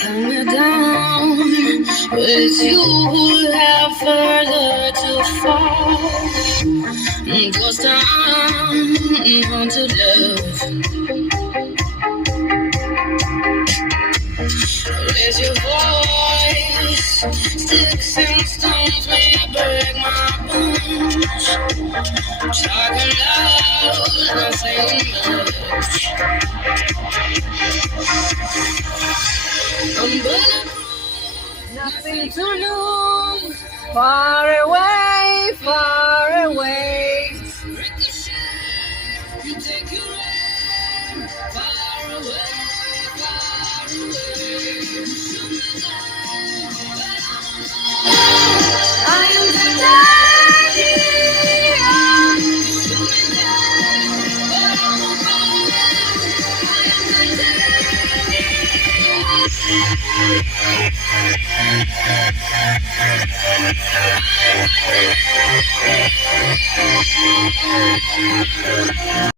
Coming down with you who have further to fall. 'Cause I'm on to love. Raise your voice, sticks and stones may break my bones. Talking loud, not saying much. I'm bulletproof, nothing to lose. Far away, far away. Ricochet, you take your aim. Far away, far away. Shoot me down, but I am the daddy. Shoot me down, but I'm a boy. I am the daddy.